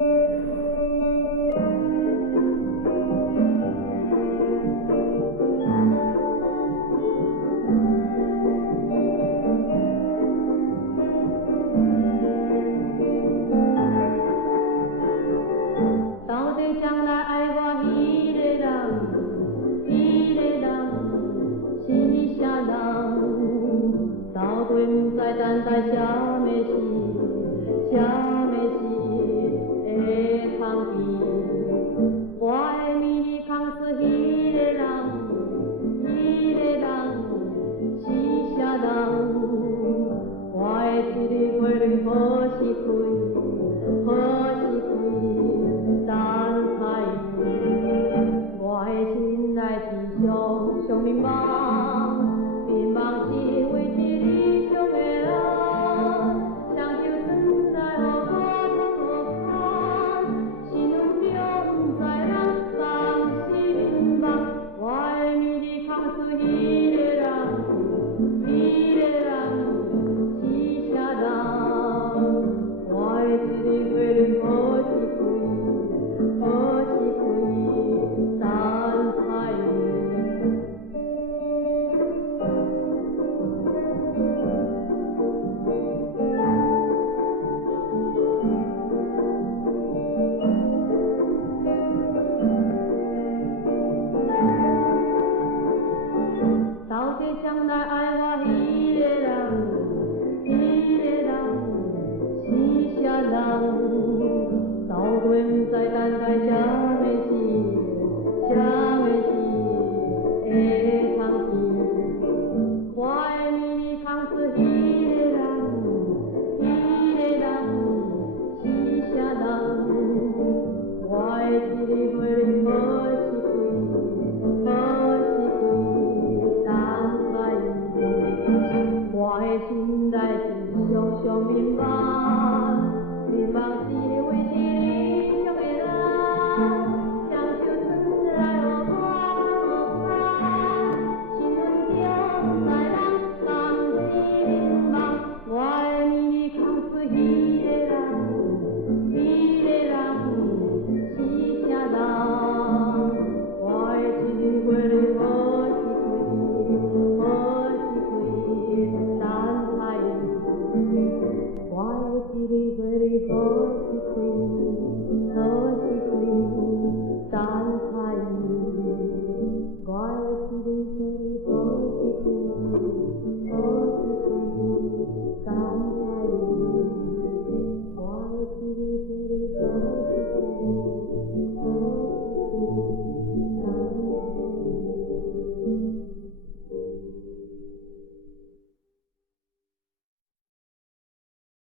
到底将来爱我迄个人，迄个人是啥人？到底不知等待啥物事，啥物事会通见？我的秘密藏是迄个人，迄个人是啥人？我的一日过日好是亏，好是亏，等待我的心内是上迷茫，迷茫是为一理想的人，双手伸来予我看，心中不知人当是迷茫，我的秘密藏是迄个人，迄个人是啥人？我的一日过日好是亏，好是亏，等待到底将来爱我迄个人，迄个人是啥人？到底不知等待啥